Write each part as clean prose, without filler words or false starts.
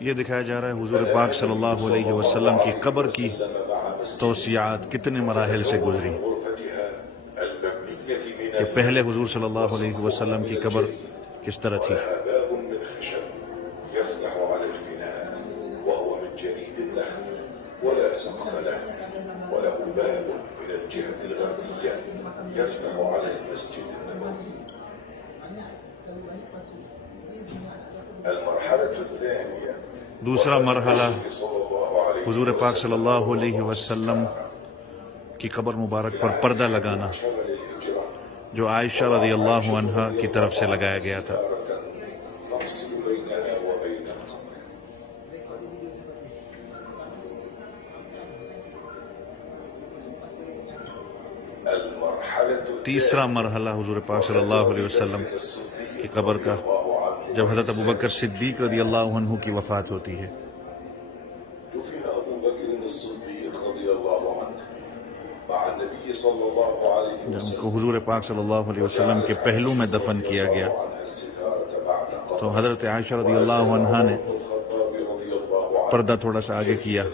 یہ دکھایا جا رہا ہے حضور پاک صلی اللہ علیہ وسلم کی قبر کی توسیعات کتنے مراحل سے گزری کہ پہلے حضور صلی اللہ علیہ وسلم کی قبر کس طرح تھی. ولا سقف له وله باب من الجهة الغربية يفتح على المسجد النبوي. المرحلة الثانية دوسرا مرحلہ حضور پاک صلی اللہ علیہ وسلم کی قبر مبارک پر پردہ لگانا جو عائشہ رضی اللہ عنہا کی طرف سے لگایا گیا تھا. تیسرا مرحلہ حضور پاک صلی اللہ علیہ وسلم کی قبر کا جب حضرت ابوبکر صدیق رضی اللہ عنہ کی وفات ہوتی ہے. جب ان کو حضور پاک صلی اللہ علیہ وسلم کے پہلو میں دفن کیا گیا تو حضرت عائشہ رضی اللہ عنہا نے پردہ تھوڑا سا آگے کیا.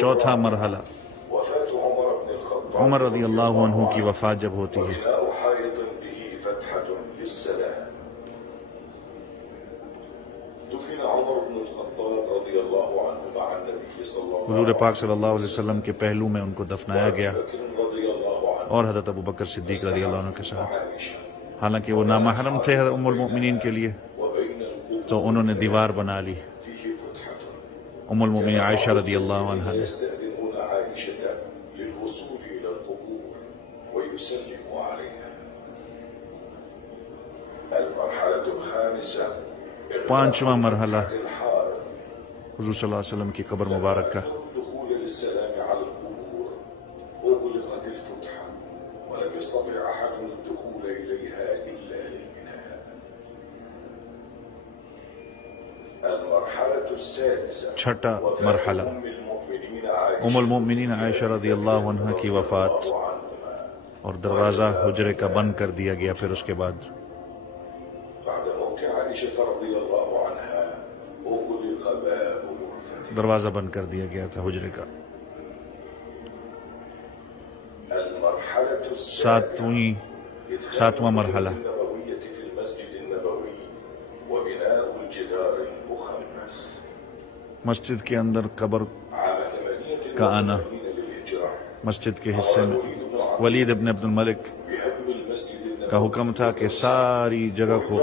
چوتھا مرحلہ عمر رضی اللہ عنہ کی وفات جب ہوتی ہے حضور پاک صلی اللہ علیہ وسلم کے پہلو میں ان کو دفنایا گیا اور حضرت ابوبکر صدیق رضی اللہ عنہ کے ساتھ. حالانکہ وہ نامحرم تھے ام المؤمنین کے لیے تو انہوں نے دیوار بنا لی ام المؤمنین عائشہ رضی اللہ عنہ نے. پانچواں مرحلہ حضور صلی اللہ علیہ وسلم کی قبر مبارک کا چھٹا مرحلہ ام المؤمنین عائشہ رضی اللہ عنہ کی وفات اور دروازہ حجرے کا بند کر دیا گیا. پھر اس کے بعد دروازہ بند کر دیا گیا تھا حجرے کا. ساتواں مرحلہ مسجد کے اندر قبر کا آنا. مسجد کے حصے میں ولید ابن عبد الملک کا حکم تھا کہ ساری جگہ کو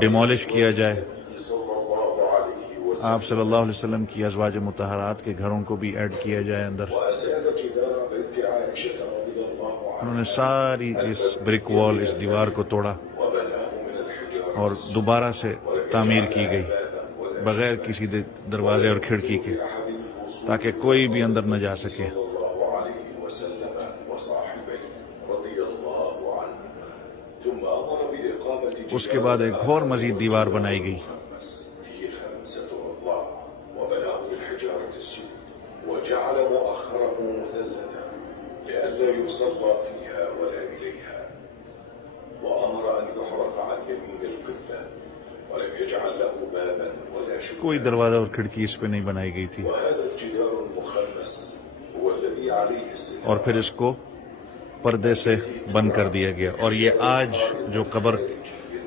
ڈیمولش کیا جائے. آپ صلی اللہ علیہ وسلم کی ازواج مطہرات کے گھروں کو بھی ایڈ کیا جائے اندر. انہوں نے ساری اس بریک وال اس دیوار کو توڑا اور دوبارہ سے تعمیر کی گئی بغیر کسی دروازے اور کھڑکی کے تاکہ کوئی بھی اندر نہ جا سکے. اس کے بعد ایک اور مزید دیوار بنائی گئی. کوئی دروازہ اور کھڑکی اس پہ نہیں بنائی گئی تھی اور پھر اس کو پردے سے بند کر دیا گیا. اور یہ آج جو قبر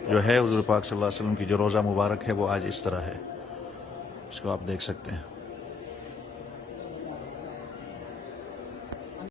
جو ہے حضور پاک صلی اللہ علیہ وسلم کی جو روضہ مبارک ہے وہ آج اس طرح ہے. اس کو آپ دیکھ سکتے ہیں.